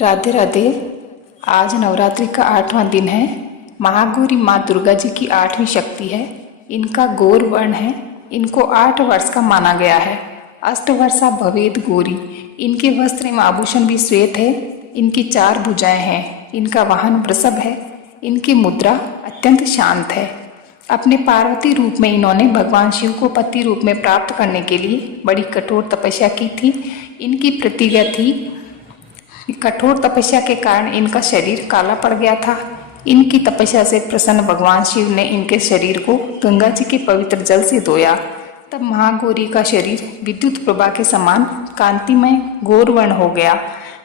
राधे राधे। आज नवरात्रि का 8वां दिन है। महागौरी माँ दुर्गा जी की 8वीं शक्ति है। इनका गौर वर्ण है। इनको 8 वर्ष का माना गया है। अष्टवर्षा भवेद गौरी। इनके वस्त्र एवं आभूषण भी श्वेत है। इनकी 4 भुजाएं हैं। इनका वाहन वृषभ है। इनकी मुद्रा अत्यंत शांत है। अपने पार्वती रूप में इन्होंने भगवान शिव को पति रूप में प्राप्त करने के लिए बड़ी कठोर तपस्या की थी। इनकी प्रतिज्ञा थी। कठोर तपस्या के कारण इनका शरीर काला पड़ गया था। इनकी तपस्या से प्रसन्न भगवान शिव ने इनके शरीर को गंगा जी के पवित्र जल से धोया। तब महागौरी का शरीर विद्युत प्रभा के समान कांतिमय गौरवर्ण हो गया।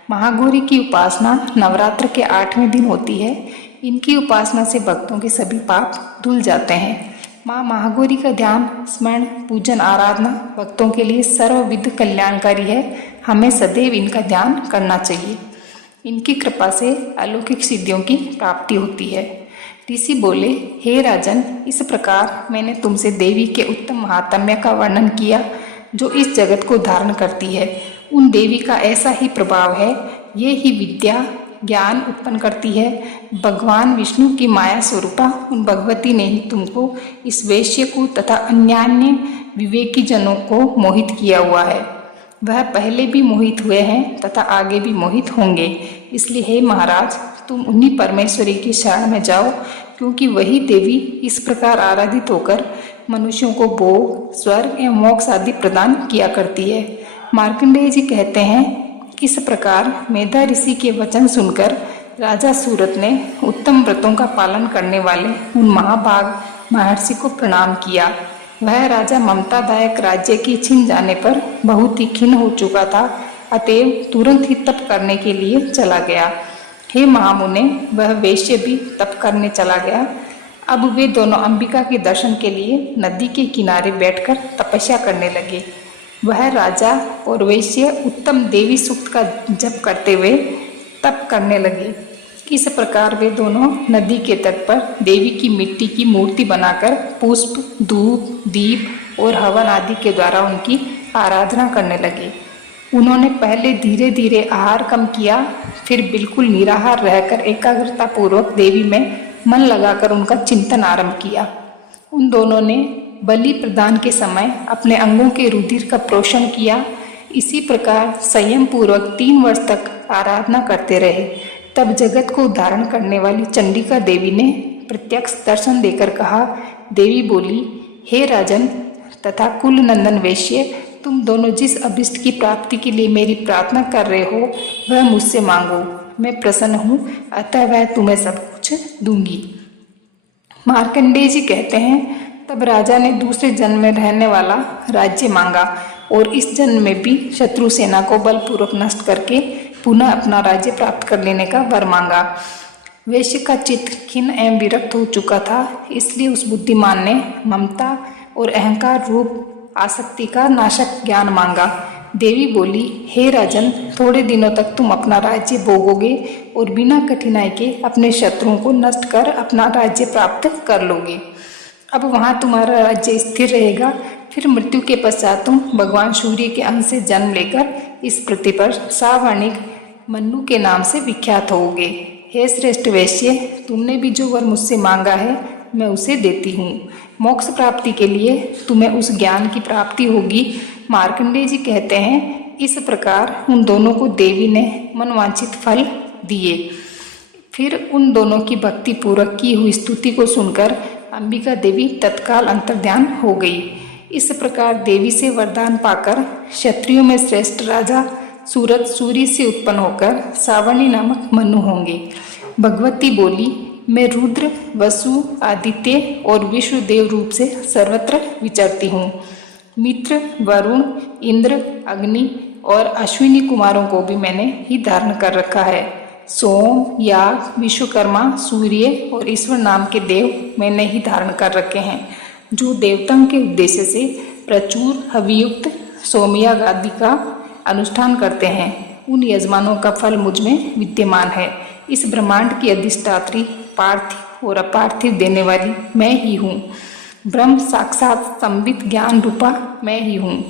महागौरी की उपासना नवरात्र के 8वें दिन होती है। इनकी उपासना से भक्तों के सभी पाप धुल जाते हैं। माँ महागौरी का ध्यान, स्मरण, पूजन, आराधना भक्तों के लिए सर्वविध कल्याणकारी है। हमें सदैव इनका ध्यान करना चाहिए। इनकी कृपा से अलौकिक सिद्धियों की प्राप्ति होती है। ऋषि बोले, हे राजन, इस प्रकार मैंने तुमसे देवी के उत्तम महात्म्य का वर्णन किया जो इस जगत को धारण करती है। उन देवी का ऐसा ही प्रभाव है। ये ही विद्या ज्ञान उत्पन्न करती है। भगवान विष्णु की माया स्वरूपा उन भगवती ने ही तुमको, इस वैश्य को तथा अन्यान्य विवेकी जनों को मोहित किया हुआ है। वह पहले भी मोहित हुए हैं तथा आगे भी मोहित होंगे। इसलिए हे महाराज, तुम उन्हीं परमेश्वरी की शरण में जाओ, क्योंकि वही देवी इस प्रकार आराधित होकर मनुष्यों को भोग, स्वर्ग एवं मोक्ष आदि प्रदान किया करती है। मार्कंडेय जी कहते हैं, इस प्रकार मेधा ऋषि के वचन सुनकर राजा सूरत ने उत्तम व्रतों का पालन करने वाले उन महाभाग महर्षि को प्रणाम किया। वह राजा ममतादायक राज्य के छिन जाने पर बहुत ही खिन्न हो चुका था। अतएव तुरंत ही तप करने के लिए चला गया। हे महामुने, वह वैश्य भी तप करने चला गया। अब वे दोनों अंबिका के दर्शन के लिए नदी के किनारे बैठकर तपस्या करने लगे। वह राजा और वैश्य उत्तम देवी सूक्त का जप करते हुए तप करने लगे। इस प्रकार वे दोनों नदी के तट पर देवी की मिट्टी की मूर्ति बनाकर पुष्प, धूप, दीप और हवन आदि के द्वारा उनकी आराधना करने लगे। उन्होंने पहले धीरे धीरे आहार कम किया, फिर बिल्कुल निराहार रहकर एकाग्रता पूर्वक देवी में मन लगाकर उनका चिंतन आरंभ किया। उन दोनों ने बलि प्रदान के समय अपने अंगों के रुधिर का प्रोषण किया। इसी प्रकार संयम पूर्वक 3 वर्ष तक आराधना करते रहे। तब जगत को धारण करने वाली चंडिका देवी ने प्रत्यक्ष दर्शन देकर कहा। देवी बोली, हे राजन तथा कुल नंदन वैश्य, तुम दोनों जिस अभिष्ट की प्राप्ति के लिए मेरी प्रार्थना कर रहे हो वह मुझसे मांगो। मैं प्रसन्न हूँ, अतः वह तुम्हें सब कुछ दूंगी। मार्कंडेय जी कहते हैं, तब राजा ने दूसरे जन्म में रहने वाला राज्य मांगा और इस जन्म में भी शत्रु सेना को बलपूर्वक नष्ट करके पुनः अपना राज्य प्राप्त कर लेने का वर मांगा। वैश्य का चित्त खिन्न एवं विरक्त हो चुका था। इसलिए उस बुद्धिमान ने ममता और अहंकार रूप आसक्ति का नाशक ज्ञान मांगा। देवी बोली, हे राजन, थोड़े दिनों तक तुम अपना राज्य भोगोगे और बिना कठिनाई के अपने शत्रुओं को नष्ट कर अपना राज्य प्राप्त कर लोगे। अब वहाँ तुम्हारा राज्य स्थिर रहेगा। फिर मृत्यु के पश्चात तुम भगवान सूर्य के अंश से जन्म लेकर इस पृथ्वी पर सावर्णिक मन्नु के नाम से विख्यात होगे। हे श्रेष्ठ वैश्य, तुमने भी जो वर मुझसे मांगा है मैं उसे देती हूँ। मोक्ष प्राप्ति के लिए तुम्हें उस ज्ञान की प्राप्ति होगी। मार्कंडेय जी कहते हैं, इस प्रकार उन दोनों को देवी ने मनवांछित फल दिए। फिर उन दोनों की भक्ति पूर्वक की हुई स्तुति को सुनकर अंबिका देवी तत्काल अंतर्ध्यान हो गई। इस प्रकार देवी से वरदान पाकर क्षत्रियों में श्रेष्ठ राजा सूरत सूर्य से उत्पन्न होकर सावर्णी नामक मनु होंगे। भगवती बोली, मैं रुद्र, वसु, आदित्य और विश्वदेव रूप से सर्वत्र विचरती हूँ। मित्र, वरुण, इंद्र, अग्नि और अश्विनी कुमारों को भी मैंने ही धारण कर रखा है। सोम, याग, विश्वकर्मा, सूर्य और ईश्वर नाम के देव मैंने ही धारण कर रखे हैं, जो देवताओं के उद्देश्य से प्रचुर हवियुक्त सोमयाग आदि का अनुष्ठान करते हैं। उन यजमानों का फल मुझ में विद्यमान है। इस ब्रह्मांड की अधिष्ठात्री, पार्थिव और अपार्थिव देने वाली मैं ही हूँ। ब्रह्म साक्षात संबित ज्ञान रूपा मैं ही हूँ।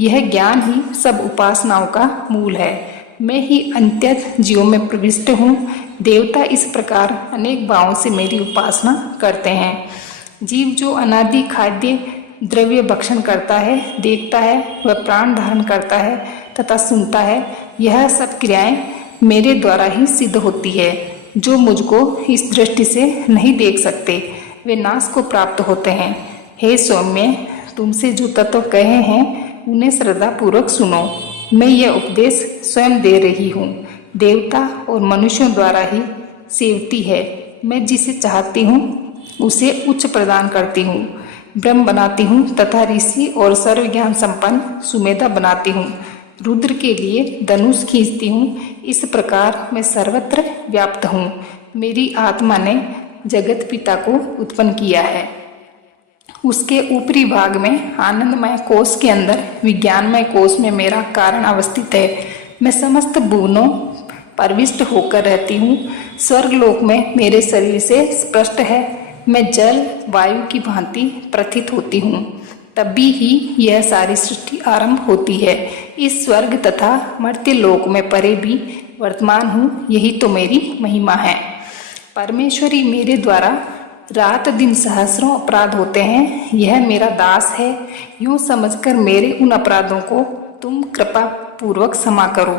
यह ज्ञान ही सब उपासनाओं का मूल है। मैं ही अंत्यत जीवों में प्रविष्ट हूँ। देवता इस प्रकार अनेक भावों से मेरी उपासना करते हैं। जीव जो अनादि खाद्य द्रव्य भक्षण करता है, देखता है, वह प्राण धारण करता है तथा सुनता है, यह सब क्रियाएं मेरे द्वारा ही सिद्ध होती है। जो मुझको इस दृष्टि से नहीं देख सकते वे नाश को प्राप्त होते हैं। हे सौम्य, तुमसे जो तत्व कहे हैं उन्हें श्रद्धा पूर्वक सुनो। मैं यह उपदेश स्वयं दे रही हूँ। देवता और मनुष्यों द्वारा ही सेवती है। मैं जिसे चाहती हूँ उसे उच्च प्रदान करती हूँ, ब्रह्म बनाती हूँ तथा ऋषि और सर्वज्ञान संपन्न सुमेधा बनाती हूँ। रुद्र के लिए धनुष खींचती हूँ। इस प्रकार मैं सर्वत्र व्याप्त हूँ। मेरी आत्मा ने जगत पिता को उत्पन्न किया है। उसके ऊपरी भाग में आनंदमय कोश के अंदर विज्ञानमय कोश में मेरा कारण अवस्थित है। मैं समस्त भुवनों प्रविष्ट होकर रहती हूँ। स्वर्गलोक में मेरे शरीर से स्पष्ट है। मैं जल वायु की भांति प्रथित होती हूँ, तभी ही यह सारी सृष्टि आरंभ होती है। इस स्वर्ग तथा मर्त्य लोक में परे भी वर्तमान हूँ, यही तो मेरी महिमा है। परमेश्वरी, मेरे द्वारा रात दिन सहस्रों अपराध होते हैं, यह मेरा दास है। यूँ समझकर मेरे उन अपराधों को तुम कृपा पूर्वक क्षमा करो।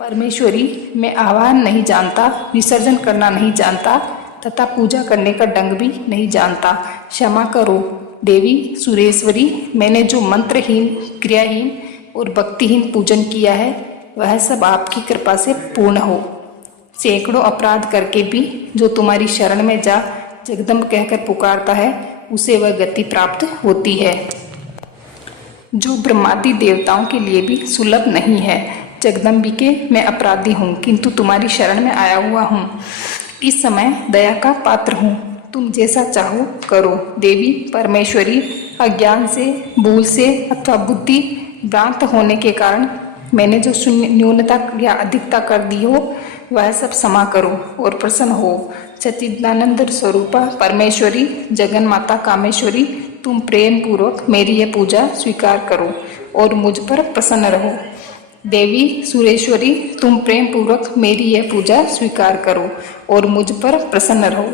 परमेश्वरी, मैं आह्वान नहीं जानता, विसर्जन करना नहीं जानता तथा पूजा करने का ढंग भी नहीं जानता, क्षमा करो। देवी सुरेश्वरी, मैंने जो मंत्रहीन, क्रियाहीन और भक्तिहीन पूजन किया है वह सब आपकी कृपा से पूर्ण हो। सैकड़ों अपराध करके भी जो तुम्हारी शरण में जा जगदम्ब कहकर पुकारता है उसे वह गति प्राप्त होती है, जो ब्रह्मादि देवताओं के लिए भी सुलभ नहीं है। जगदम्बिके, मैं अपराधी हूँ किंतु तुम्हारी शरण में आया हुआ हूँ। इस समय दया का पात्र हूँ, तुम जैसा चाहो करो। देवी परमेश्वरी, अज्ञान से, भूल से अथवा बुद्धि भ्रांत होने के कारण मैंने जो शून्य न्यूनता या अधिकता कर दी हो वह सब क्षमा करो और प्रसन्न हो। सच्चिदानंद स्वरूपा परमेश्वरी, जगन माता कामेश्वरी, तुम प्रेम पूर्वक मेरी यह पूजा स्वीकार करो और मुझ पर प्रसन्न रहो। देवी सुरेश्वरी, तुम प्रेम पूर्वक मेरी यह पूजा स्वीकार करो और मुझ पर प्रसन्न रहो।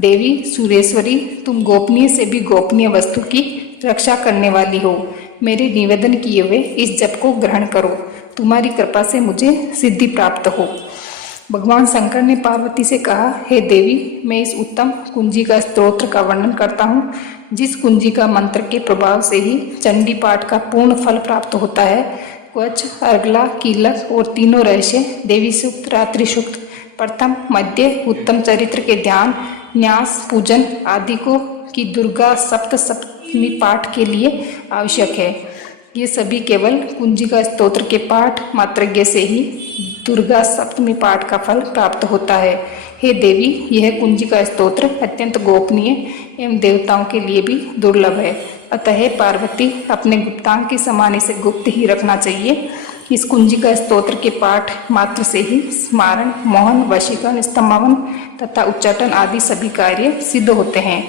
देवी सुरेश्वरी, तुम गोपनीय से भी गोपनीय वस्तु की रक्षा करने वाली हो। मेरे निवेदन किए हुए इस जप को ग्रहण करो, तुम्हारी कृपा से मुझे सिद्धि प्राप्त हो। भगवान शंकर ने पार्वती से कहा, हे देवी, मैं इस उत्तम कुंजी का स्तोत्र का वर्णन करता हूँ, जिस कुंजी का मंत्र के प्रभाव से ही चंडी पाठ का पूर्ण फल प्राप्त होता है। क्वच, अर्गला, कीलक और तीनों रहस्य, देवी सूक्त, रात्रि सूक्त, प्रथम, मध्य, उत्तम चरित्र के ध्यान, न्यास, पूजन आदि को की दुर्गा सप्तमी पाठ के लिए आवश्यक है। ये सभी केवल कुंजिका स्तोत्र के पाठ मात्रज्ञ से ही दुर्गा सप्तमी पाठ का फल प्राप्त होता है। हे देवी, यह कुंजिका स्तोत्र अत्यंत गोपनीय एवं देवताओं के लिए भी दुर्लभ है। अतः पार्वती, अपने गुप्तांग के समान इसे गुप्त ही रखना चाहिए। इस कुंजिका स्तोत्र के पाठ मात्र से ही स्मारण, मोहन, वशीकरण, स्तंभावन तथा उच्चाटन आदि सभी कार्य सिद्ध होते हैं।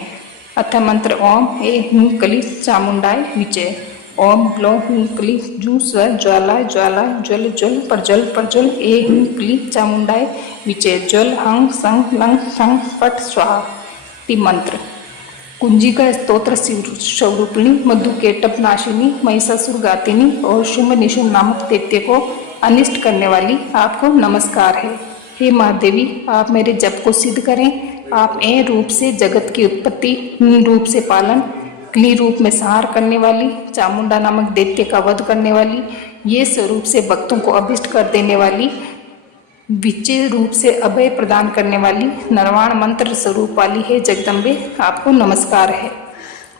अथ मंत्र ओम ए हूं कली चामुंडाय विजय। ओम ग्लो हूं कली जू स्व ज्वालाय ज्वालाय ज्वल ज्वल प्रज्वल प्रज्वल ए हूं कली चामुंडाय विजय। ज्वल हंग संग लंग संग फट स्वाहा। मंत्र कुंजिका स्तोत्र स्वरूपिणी, मधुकेटप नाशिनी, महिषासुर घातिनी और शुंभ निशुंभ नामक दैत्य को अनिष्ट करने वाली आपको नमस्कार है। हे महादेवी, आप मेरे जप को सिद्ध करें। आप ए रूप से जगत की उत्पत्ति, ह्रीं रूप से पालन, क्ली रूप में संहार करने वाली, चामुंडा नामक दैत्य का वध करने वाली, ये स्वरूप से भक्तों को अभिष्ट कर देने वाली, विचय रूप से अभय प्रदान करने वाली, नरवाण मंत्र स्वरूप वाली है जगदम्बे, आपको नमस्कार है।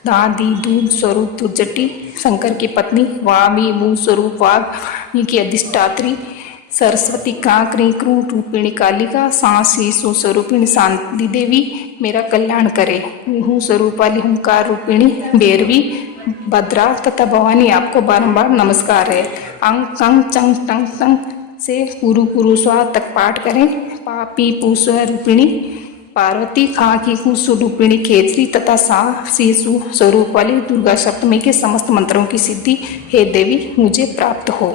दादी दूध स्वरूप दुर्जटी, शंकर की पत्नी, वामी मूल स्वरूप वाघ की अधिष्ठात्री, सरस्वती कांकरी क्रू रूपिणी कालिका, सांस ईसु स्वरूपिणी शांति देवी, मेरा कल्याण करे। हूँ स्वरूप वाली हुंकार रूपिणी भैरवी, भद्रा तथा भवानी, आपको बारंबार नमस्कार है। अंग कंग चंग टंग टंग से पुरु पुरु स्वा तक पाठ करें। पापी पूस्व रूपिणी पार्वती, खा की कुसु रूपिणी खेचरी तथा सा शीशु स्वरूप वाली दुर्गा सप्तमी के समस्त मंत्रों की सिद्धि हे देवी मुझे प्राप्त हो।